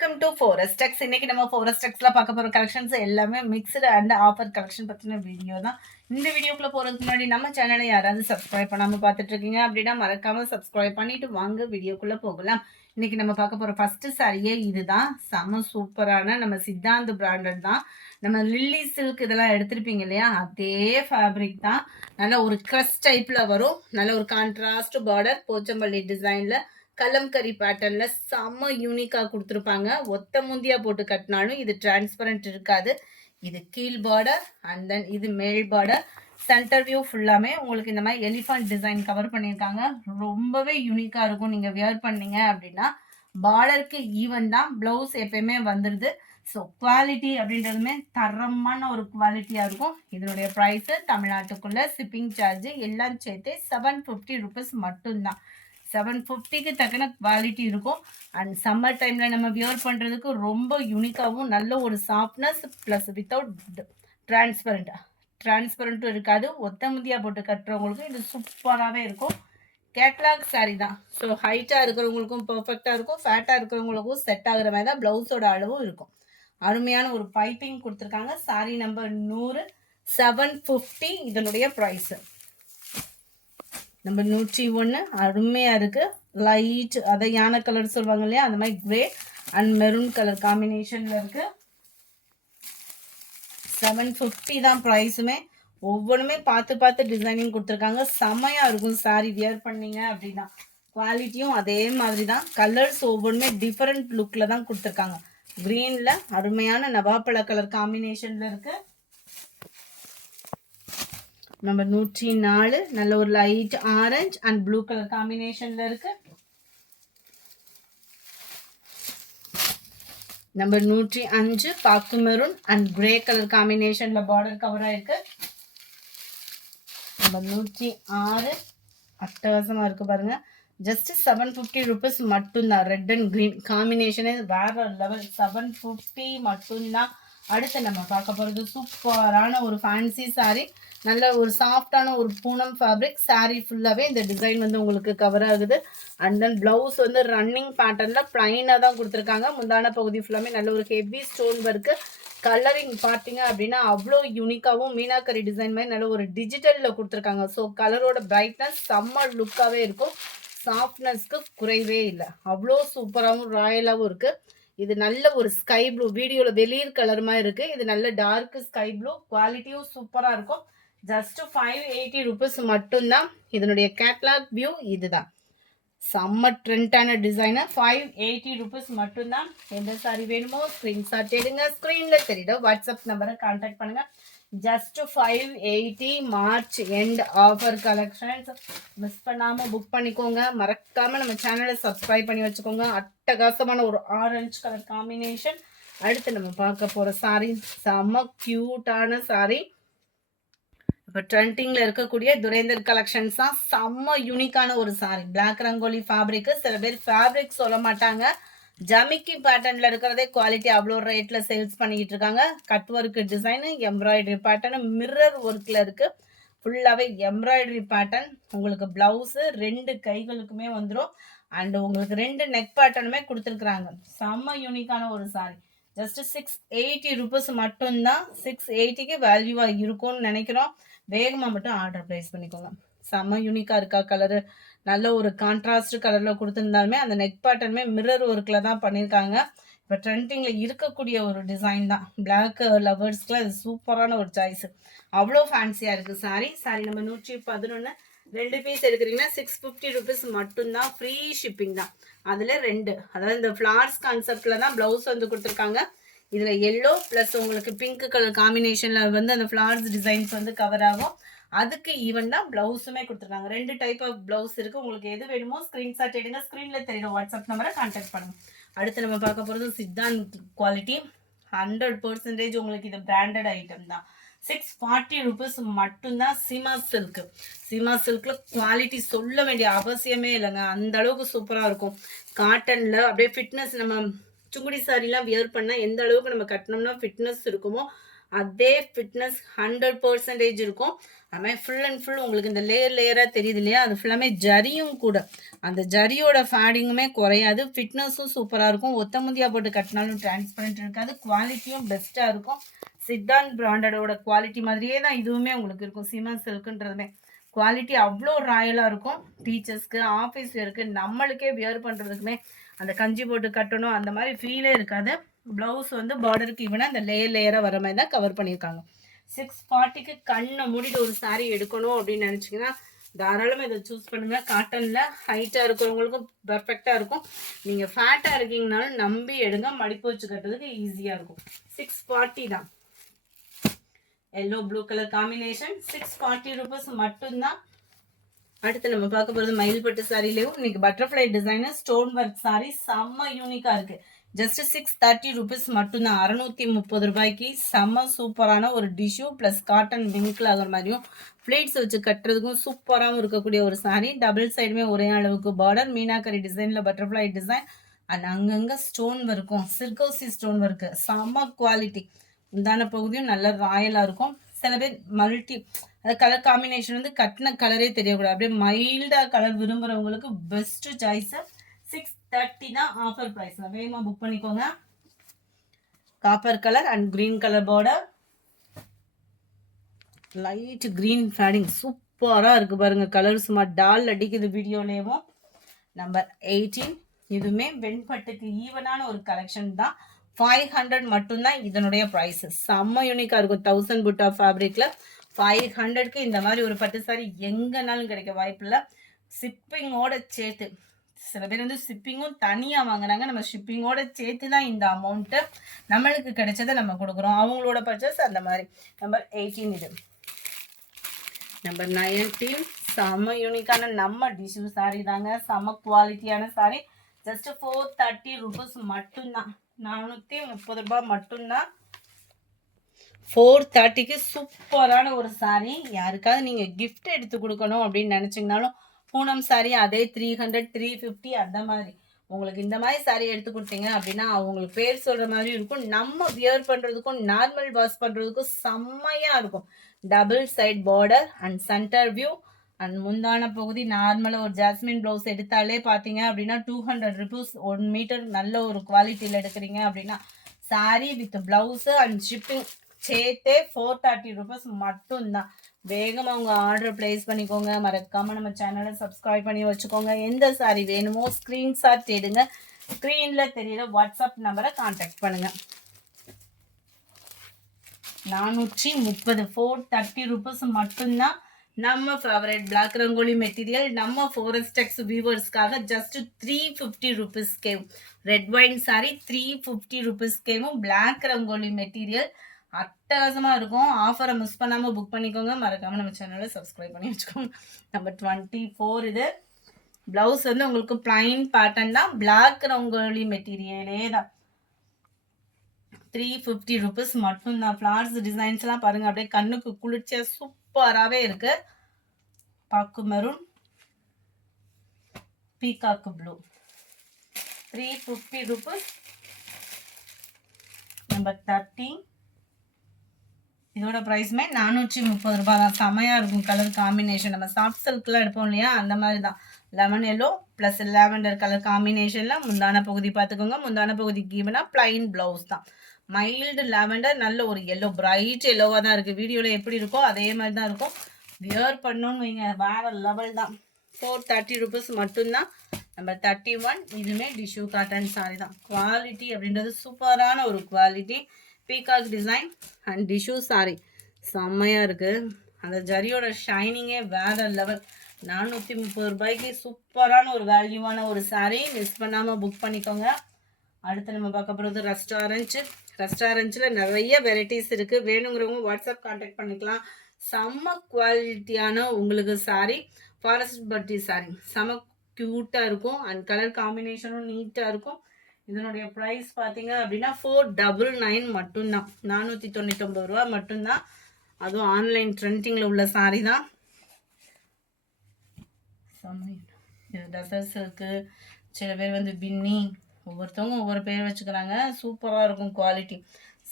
Welcome to ஃபோரஸ்டெக்ஸ். இன்னைக்கு நம்ம ஃபோரஸ்டெக்ஸ்ல பார்க்க போற கலெக்ஷன்ஸ் எல்லாமே மிக்ஸ்டு அண்ட் ஆஃபர் கலெக்ஷன் பத்தின வீடியோ தான். இந்த வீடியோக்குள்ள போறதுக்கு முன்னாடி நம்ம சேனலை யாராவது சப்ஸ்கிரைப் பண்ணாம பார்த்துட்டு இருக்கீங்க அப்படின்னா மறக்காம சப்ஸ்கிரைப் பண்ணிட்டு வாங்க வீடியோக்குள்ள போகலாம். இன்னைக்கு நம்ம பார்க்க போற ஃபர்ஸ்ட் சாரியே இதுதான். செம சூப்பரான நம்ம சித்தாந்த் பிராண்டட் தான். நம்ம லில்லி சில்க் இதெல்லாம் எடுத்திருப்பீங்க இல்லையா, அதே ஃபேப்ரிக் தான். நல்ல ஒரு க்ரஸ் டைப்ல வரும். நல்ல ஒரு கான்ட்ராஸ்ட் பார்டர் போச்சம்பள்ளி டிசைன்ல கலம்கரி பேட்டர்ன்ல செம்ம யூனிக்கா கொடுத்துருப்பாங்க. ஒத்த முந்தியா போட்டு கட்டினாலும் இது டிரான்ஸ்பரண்ட் இருக்காது. இது கீழ் பார்டர் அண்ட் தென் இது மேல் பார்டர். சென்டர் வியூ ஃபுல்லாமே உங்களுக்கு இந்த மாதிரி எலிஃபண்ட் டிசைன் கவர் பண்ணியிருக்காங்க. ரொம்பவே யூனிக்கா இருக்கும். நீங்க வியர் பண்ணீங்க அப்படின்னா பார்டருக்கு ஈவன் தான். பிளவுஸ் எப்பயுமே வந்துடுது. ஸோ குவாலிட்டி அப்படின்றதுமே தரமான ஒரு குவாலிட்டியாக இருக்கும். இதனுடைய ப்ரைஸு தமிழ்நாட்டுக்குள்ளே ஷிப்பிங் சார்ஜ் எல்லாம் சேர்த்து 750 rupees மட்டும்தான். 750க்கு தக்கன குவாலிட்டி இருக்கும். அண்ட் சம்மர் டைமில் நம்ம வியர் பண்ணுறதுக்கு ரொம்ப யூனிக்காகவும் நல்ல ஒரு சாஃப்ட்னஸ் ப்ளஸ் வித்தவுட் டிரான்ஸ்பரண்ட்டும் இருக்காது. ஒத்த முந்தியாக போட்டு கட்டுறவங்களுக்கு இது சூப்பராகவே இருக்கும். கேட்லாக் சாரீ தான். ஸோ ஹைட்டாக இருக்கிறவங்களுக்கும் பர்ஃபெக்டாக இருக்கும், ஃபேட்டாக இருக்கிறவங்களுக்கும் செட் ஆகுற மாதிரி தான் ப்ளவுஸோட அளவும் இருக்கும். அருமையான ஒரு பைப்பிங் கொடுத்துருக்காங்க. சாரீ நம்பர் 100, 750 இதனுடைய ப்ரைஸு. நம்பர் 101 அருமையாக இருக்குது. லைட் அதை யானை கலர் சொல்லுவாங்க இல்லையா, அந்த மாதிரி கிரே அண்ட் மெரூன் கலர் காம்பினேஷனில் இருக்குது. 750 தான் ப்ரைஸுமே. ஒவ்வொன்றுமே பார்த்து பார்த்து டிசைனிங் கொடுத்துருக்காங்க. செம்மையாக இருக்கும் சாரீ வியர் பண்ணீங்க அப்படின்னா. குவாலிட்டியும் அதே மாதிரி தான். கலர்ஸ் ஒவ்வொன்றுமே டிஃப்ரெண்ட் லுக்கில் தான் கொடுத்துருக்காங்க. க்ரீனில் அருமையான நவாப்பழ கலர் காம்பினேஷனில் இருக்குது. நம்பர் 104 நல்ல ஒரு light orange and blue colour காம்பினேஷன்ல இருக்கு. நம்பர் 105 பாக்கு மெரூன் அண்ட் கிரே கலர் காம்பினேஷன்ல பார்டர் கவர் ஆயிருக்கு. நம்பர் 106 அட்டகாசமா இருக்கு பாருங்க. ஜஸ்ட் 750 rupees மட்டும்தான். ரெட் அண்ட் கிரீன் காம்பினேஷனே வேற லெவல். 750 மட்டும்தான். அடுத்து நம்ம பார்க்க போகிறது சூப்பரான ஒரு ஃபேன்சி சாரீ. நல்ல ஒரு சாஃப்டான ஒரு பூனம் ஃபேப்ரிக். சாரீ ஃபுல்லாகவே இந்த டிசைன் வந்து உங்களுக்கு கவர் ஆகுது. அண்ட் தென் ப்ளவுஸ் வந்து ரன்னிங் பேட்டர்னில் ப்ளைனாக தான் கொடுத்துருக்காங்க. முந்தான பகுதி ஃபுல்லாமே நல்ல ஒரு ஹெவி ஸ்டோன் ஒர்க்கு. கலரிங் பார்த்தீங்க அப்படின்னா அவ்வளோ யூனிக்காகவும் மீனாக்கரி டிசைன் மாதிரி நல்ல ஒரு டிஜிட்டலில் கொடுத்துருக்காங்க. ஸோ கலரோட பிரைட்னஸ் செம்ம லுக்காகவே இருக்கும். சாஃப்ட்னஸ்க்கு குறைவே இல்லை. அவ்வளோ சூப்பராகவும் ராயலாகவும் இருக்குது. இது நல்ல ஒரு ஸ்கை ப்ளூ, வீடியோவில் வெளிர் கலர் மாதிரி இருக்குது. இது நல்ல டார்க் ஸ்கை ப்ளூ. குவாலிட்டியும் சூப்பராக இருக்கும். ஜஸ்ட் 580 rupees மட்டும்தான். இதனுடைய கேட்லாக் வியூ இதுதான். செம்ம ட்ரெண்டான டிசைனர். 580 rupees மட்டும்தான். எந்த சாரி வேணுமோ ஸ்க்ரீன்ஷாட் எடுங்க. ஸ்க்ரீனில் தெரியுதோ வாட்ஸ்அப் நம்பரை கான்டாக்ட் பண்ணுங்கள். Just 580 March end offer collections. Miss பண்ணாமல் புக் பண்ணிக்கோங்க. மறக்காமல் நம்ம சேனலை சப்ஸ்கிரைப் பண்ணி வச்சுக்கோங்க. அட்டகாசமான ஒரு ஆரஞ்சு கலர் காம்பினேஷன். அடுத்து நம்ம பார்க்க போகிற சாரீ செம்ம க்யூட்டான சாரீ. இப்போ ட்ரெண்டிங்கில் இருக்கக்கூடிய துரேந்தர் கலெக்ஷன்ஸ் தான். செம்ம யூனிக்கான ஒரு சாரீ. Black rangoli fabric. சில பேர் ஃபேப்ரிக் சொல்ல மாட்டாங்க. ஜமிக்கி பேட்டர்னில் இருக்கிறதே குவாலிட்டி அவ்வளோ ரேட்டில் சேல்ஸ் பண்ணிக்கிட்டு இருக்காங்க. Cut work design, embroidery pattern, mirror ஒர்க்கில் இருக்குது. ஃபுல்லாகவே எம்ப்ராய்டரி பேட்டர்ன். உங்களுக்கு ப்ளவுஸு 2 கைகளுக்குமே வந்துடும். அண்டு உங்களுக்கு 2 நெக் பேட்டர்னுமே கொடுத்துருக்குறாங்க. செம்ம யூனிக்கான ஒரு சாரீ. ஜஸ்ட் 680 rupees மட்டும்தான். 680க்கு வேல்யூவாக இருக்கும்னு நினைக்கிறோம். வேகமாக மட்டும் ஆர்டர் ப்ளேஸ் பண்ணிக்கோங்க. செம்ம யூனிக்காக இருக்கா கலரு. நல்ல ஒரு கான்ட்ராஸ்ட் கலரில் கொடுத்துருந்தாலுமே அந்த நெக் பேட்டர்னுமே மிரர் ஒர்க்கில் தான் பண்ணியிருக்காங்க. இப்போ ட்ரெண்டிங்கில் இருக்கக்கூடிய ஒரு டிசைன் தான். பிளாக் லவர்ஸ்க்குலாம் இது சூப்பரான ஒரு சாய்ஸு. அவ்வளோ ஃபேன்சியாக இருக்குது சாரீ. சாரீ நம்ம 111 2 பீஸ் எடுக்கிறீங்கன்னா 650 rupees மட்டும்தான். ஃப்ரீ ஷிப்பிங் தான். அதில் 2, அதாவது இந்த ஃப்ளார்ஸ் கான்செப்டில் தான் ப்ளவுஸ் வந்து கொடுத்துருக்காங்க. இதில் எல்லோ ப்ளஸ் உங்களுக்கு பிங்க் கலர் காம்பினேஷனில் வந்து அந்த ஃப்ளார்ஸ் டிசைன்ஸ் வந்து கவர் ஆகும். அதுக்கு ஈவன் தான் ப்ளவுஸுமே கொடுத்துருக்காங்க. 2 டைப் ஆஃப் ப்ளவுஸ் இருக்குது. உங்களுக்கு எது வேணுமோ ஸ்க்ரீன்ஷாட் எடுங்க. ஸ்க்ரீனில் தெரியுற வாட்ஸ்அப் நம்பரை கான்டாக்ட் பண்ணுங்கள். அடுத்து நம்ம பார்க்க போகிறது சித்தாந்த் குவாலிட்டி. 100% உங்களுக்கு இது பிராண்டட் ஐட்டம் தான். 640 rupees மட்டும்தான். சீமா சில்க்கு. சீமா சில்கில் குவாலிட்டி சொல்ல வேண்டிய அவசியமே இல்லைங்க. அந்த அளவுக்கு சூப்பராக இருக்கும். காட்டனில் அப்படியே ஃபிட்னஸ், நம்ம சுங்குடி சாரிலாம் வியர் பண்ணால் எந்த அளவுக்கு நம்ம கட்டினோம்னா ஃபிட்னஸ் இருக்குமோ அதே ஃபிட்னஸ் 100% இருக்கும். அதுமாதிரி ஃபுல் அண்ட் ஃபுல் உங்களுக்கு இந்த லேயராக தெரியுது இல்லையா, அது ஃபுல்லாமே ஜரியும் கூட. அந்த ஜரியோட ஃபேடிங்குமே குறையாது, ஃபிட்னஸும் சூப்பராக இருக்கும். ஒத்த முந்தியாக போட்டு கட்டினாலும் டிரான்ஸ்பரண்ட் இருக்காது, குவாலிட்டியும் பெஸ்ட்டாக இருக்கும். சித்தாந்த் பிராண்டடோட குவாலிட்டி மாதிரியே தான் இதுவுமே உங்களுக்கு இருக்கும். சீமா சில்க்குன்றதுமே குவாலிட்டி அவ்வளோ ராயலாக இருக்கும். டீச்சர்ஸ்க்கு, ஆஃபீஸ் வேருக்கு, நம்மளுக்கே வியர் பண்ணுறதுக்குமே அந்த கஞ்சி போட்டு கட்டணும் அந்த மாதிரி ஃபீலே இருக்காது. ப்ளவுஸ் வந்து பார்டருக்கு ஈவனாக அந்த லேயராக வர மாதிரி தான் கவர் பண்ணியிருக்காங்க. 640க்கு கண்ணை மூடிட்டு ஒரு சாரீ எடுக்கணும் அப்படின்னு நினச்சிங்கன்னா தாராளமாக இதை சூஸ் பண்ணுங்கள். காட்டனில் ஹைட்டாக இருக்கிறவங்களுக்கும் பர்ஃபெக்டாக இருக்கும். நீங்கள் ஃபேட்டாக இருக்கீங்கனாலும் நம்பி எடுங்க, மடிப்பு வச்சு கட்டுறதுக்கு ஈஸியாக இருக்கும். 640 தான். Yellow blue colour combination, 640 rupees மட்டும்தான். அடுத்து நம்ம பார்க்க போகிறது மயில்பட்டு சாரிலேயும் இன்னைக்கு butterfly designer stone work sorry செம்ம யூனிக்காக இருக்குது. ஜஸ்ட் 630 rupees மட்டும்தான். 630 ரூபாய்க்கு செம்ம சூப்பரான ஒரு டிஷ்யூ ப்ளஸ் காட்டன் விங்கில் ஆகிற மாதிரியும் ஃப்ளீட்ஸ் வச்சு கட்டுறதுக்கும் சூப்பராகவும் இருக்கக்கூடிய ஒரு சாரி. டபுள் சைடுமே ஒரே அளவுக்கு பார்டர், மீனாக்கரி டிசைனில் பட்டர்ஃப்ளை டிசைன் அண்ட் அங்கங்கே ஸ்டோன் ஒர்க்கும் சிர்கோசி ஸ்டோன் ஒர்க்கு செம்ம குவாலிட்டி. உண்டான பகுதியும் நல்ல ராயலாக இருக்கும். சில பேர் மல்டி அந்த கலர் காம்பினேஷன் வந்து கட்டின கலரே தெரியக்கூடாது, அப்படியே மைல்டாக கலர் விரும்புகிறவங்களுக்கு பெஸ்ட்டு சாய்ஸு. 630 தான் ஆஃபர் ப்ரைஸில். வேகமாக புக் பண்ணிக்கோங்க. Copper colour and green colour border, light green fading சூப்பராக இருக்குது பாருங்கள். கலர் சும்மா டால் அடிக்குது வீடியோலேயும். நம்பர் 18 இதுவுமே வெண்பட்டுக்கு ஈவனான ஒரு கலெக்ஷன் தான். 500 மட்டும்தான் இதனுடைய ப்ரைஸு. செம்ம யூனிக்காக இருக்கும். 1000 புட்டா ஃபேப்ரிக்கில் 500க்கு இந்த மாதிரி ஒரு பட்டு சாரி எங்கேனாலும் கிடைக்க வாய்ப்பில்லை. ஷிப்பிங்கோட சேர்த்து சில பேர் வந்து ஷிப்பிங்கும் தனியாக வாங்குறாங்க, நம்ம ஷிப்பிங்கோட சேர்த்து தான் இந்த அமௌண்ட்டு நம்மளுக்கு கிடைச்சதை நம்ம கொடுக்குறோம். அவங்களோட பர்ச்சேஸ் அந்த மாதிரி. நம்பர் 18 இது. நம்பர் 19 செம்ம யூனிக்கான நம்ம டிஷ்யூ சாரி தாங்க. செம்ம குவாலிட்டியான சாரி. ஜஸ்ட் 430 rupees மட்டும்தான். 430 ரூபாய் மட்டும்தான். 430க்கு சூப்பரான ஒரு சாரி. யாருக்காவது நீங்கள் கிஃப்ட் எடுத்து கொடுக்கணும் அப்படின்னு நினச்சிங்கனாலும் பூனம் சாரி அதே 300 350 அந்த மாதிரி உங்களுக்கு இந்த மாதிரி சாரி எடுத்து கொடுத்தீங்க அப்படின்னா அவங்களுக்கு பேர் சொல்கிற மாதிரி இருக்கும். நம்ம வியர் பண்ணுறதுக்கும் நார்மல் வாஷ் பண்ணுறதுக்கும் செம்மையாக இருக்கும். Double side border and centre view and முந்தான பகுதி நார்மலாக ஒரு ஜாஸ்மின் ப்ளவுஸ் எடுத்தாலே பார்த்தீங்க அப்படின்னா 200 rupees 1 மீட்டர். நல்ல ஒரு குவாலிட்டியில் எடுக்கிறீங்க அப்படின்னா sorry with blouse and shipping சேர்த்தே 430 rupees மட்டும்தான். வேகமாக உங்கள் ஆர்டர் ப்ளேஸ் பண்ணிக்கோங்க. மறக்காமல் நம்ம சேனலை சப்ஸ்கிரைப் பண்ணி வச்சுக்கோங்க. எந்த சாரி வேணுமோ ஸ்க்ரீன்ஷாட் எடுங்க. ஸ்க்ரீனில் தெரியுற வாட்ஸ்அப் நம்பரை கான்டாக்ட் பண்ணுங்கள். 430 430 rupees மட்டும்தான். நம்ம ஃபேவரட் பிளாக் ரங்கோலி மெட்டீரியல் நம்ம ஃபாரஸ்டெக்ஸ் வியூவர்ஸ்க்காக ஜஸ்ட் 350 rupees கேவும். ரெட் வைன் சாரி 350 rupees கேவும். பிளாக் ரங்கோலி மெட்டீரியல் அட்டகாசமாக இருக்கும். ஆஃபரை மிஸ் பண்ணாமல் புக் பண்ணிக்கோங்க. மறக்காமல் நம்ம சேனலை சப்ஸ்கிரைப் பண்ணி வச்சுக்கோங்க. நம்பர் 24 இது. ப்ளவுஸ் வந்து உங்களுக்கு பிளைன் பேட்டர்ன் தான். பிளாக் ரங்கோலி மெட்டீரியலே தான். 350 rupees மட்டும்தான். ஃப்ளார்ஸ் டிசைன்ஸ்லாம் பாருங்கள், அப்படியே கண்ணுக்கு குளிர்ச்சியாக சூப்பராகவே இருக்குது. பாக்கு maroon, peacock blue, 350 rupees. Number 30 இதோட ப்ரைஸுமே 430 ரூபாய் தான். செமையாக இருக்கும் கலர் காம்பினேஷன். நம்ம சாஃப்ட் சில்க்லாம் எடுப்போம் இல்லையா, அந்த மாதிரி தான். Lemon yellow plus lavender colour காம்பினேஷனில் முந்தான பகுதி பார்த்துக்கோங்க. முந்தான பகுதிக்கு ஈவனாக பிளைன் ப்ளவுஸ் தான். மைல்டு லாவெண்டர், நல்ல ஒரு எல்லோ, பிரைட் எல்லோவாக தான் இருக்குது. வீடியோவில் எப்படி இருக்கோ அதே மாதிரி தான் இருக்கும். வியர் பண்ணணும்னு வைங்க, வேறு லெவல் தான். 430 rupees மட்டும்தான். நம்பர் 31 இதுவுமே டிஷ்யூ காட்டன் சாரி தான். குவாலிட்டி அப்படின்றது சூப்பரான ஒரு quality. Peacock design and tissue sorry செம்மையாக இருக்குது. அந்த ஜரியோட ஷைனிங்கே வேறு லெவல். 430 ரூபாய்க்கு சூப்பரான ஒரு வேல்யூவான ஒரு சாரி. மிஸ் பண்ணாமல் புக் பண்ணிக்கோங்க. அடுத்து நம்ம பார்க்க போகிறது ரெஸ்டாரண்ட்டில் நிறைய வெரைட்டிஸ் இருக்குது. வேணுங்கிறவங்க வாட்ஸ்அப் கான்டாக்ட் பண்ணிக்கலாம். செம்ம குவாலிட்டியான உங்களுக்கு சாரி. ஃபாரஸ்ட் பட்டி சாரி செம்ம க்யூட்டாக இருக்கும் அண்ட் கலர் காம்பினேஷனும் நீட்டாக இருக்கும். இதனுடைய ப்ரைஸ் பார்த்தீங்க அப்படின்னா 499 மட்டும்தான். 499 ரூபா மட்டும்தான். அதுவும் ஆன்லைன் ட்ரெண்டிங்கில் உள்ள சாரி தான். டசர்ஸ் இருக்குது. சில பேர் வந்து பின்னி ஒவ்வொருத்தவங்க ஒவ்வொரு பேர் வச்சுக்கிறாங்க. சூப்பராக இருக்கும் குவாலிட்டி.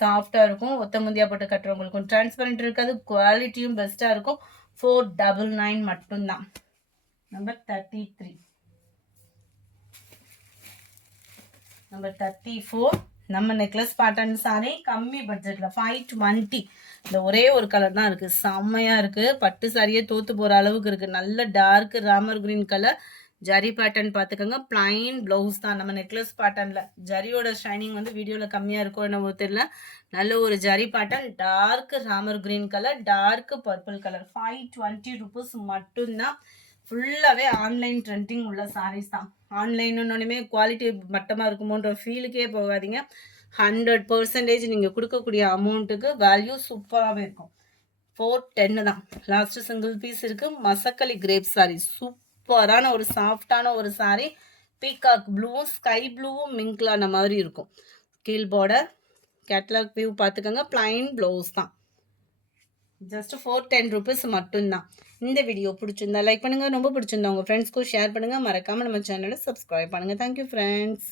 சாஃப்டாக இருக்கும். ஒத்த முந்தியா போட்டு கட்டுறவங்களுக்கும் டிரான்ஸ்பரண்ட் இருக்காது. குவாலிட்டியும் பெஸ்ட்டாக இருக்கும். 499 மட்டும்தான். நம்பர் 33. நம்பர் 34 நம்ம நெக்லஸ் பேட்டர்ன் சாரி கம்மி பட்ஜெட்டில் 520. இந்த ஒரே ஒரு கலர் தான் இருக்குது. செம்மையாக இருக்குது. பட்டு சாரியே தோற்று போகிற அளவுக்கு இருக்குது. நல்ல dark Ramar green colour zari pattern பார்த்துக்கோங்க. பிளைன் ப்ளவுஸ் தான் நம்ம நெக்லஸ் பேட்டர்னில். ஜரியோட ஷைனிங் வந்து வீடியோவில் கம்மியாக இருக்கும் என்னவோ தெரியல. நல்ல ஒரு zari pattern dark Ramar green colour dark purple colour 520 rupees மட்டும்தான். ஃபுல்லாகவே ஆன்லைன் ட்ரெண்டிங் உள்ள சாரீஸ் தான். ஆன்லைன்னு குவாலிட்டி மட்டமாக இருக்குமோன்ற ஃபீலுக்கே போகாதீங்க. 100% நீங்கள் கொடுக்கக்கூடிய அமௌண்ட்டுக்கு வேல்யூ சூப்பராகவே இருக்கும். 410 தான். லாஸ்ட் சிங்கிள் பீஸ் இருக்குது. மசக்கலி கிரேப் சாரி சூப்பரான ஒரு சாஃப்டான ஒரு சாரி. பீகாக் ப்ளூவும் ஸ்கை ப்ளூவும் மிங்க்லான மாதிரி இருக்கும். கீழ் பார்டர் கேட்லாக் வியூ பார்த்துக்கோங்க. பிளைன் ப்ளவுஸ் தான். ஜஸ்ட் 410 rupees மட்டும்தான். இந்த வீடியோ பிடிச்சிருந்தா லைக் பண்ணுங்கள். ரொம்ப பிடிச்சிருந்தா உங்கள் ஃப்ரெண்ட்ஸ்க்கும் ஷேர் பண்ணுங்கள். மறக்காமல் நம்ம சேனலை சப்ஸ்கிரைப் பண்ணுங்கள். Thank you friends.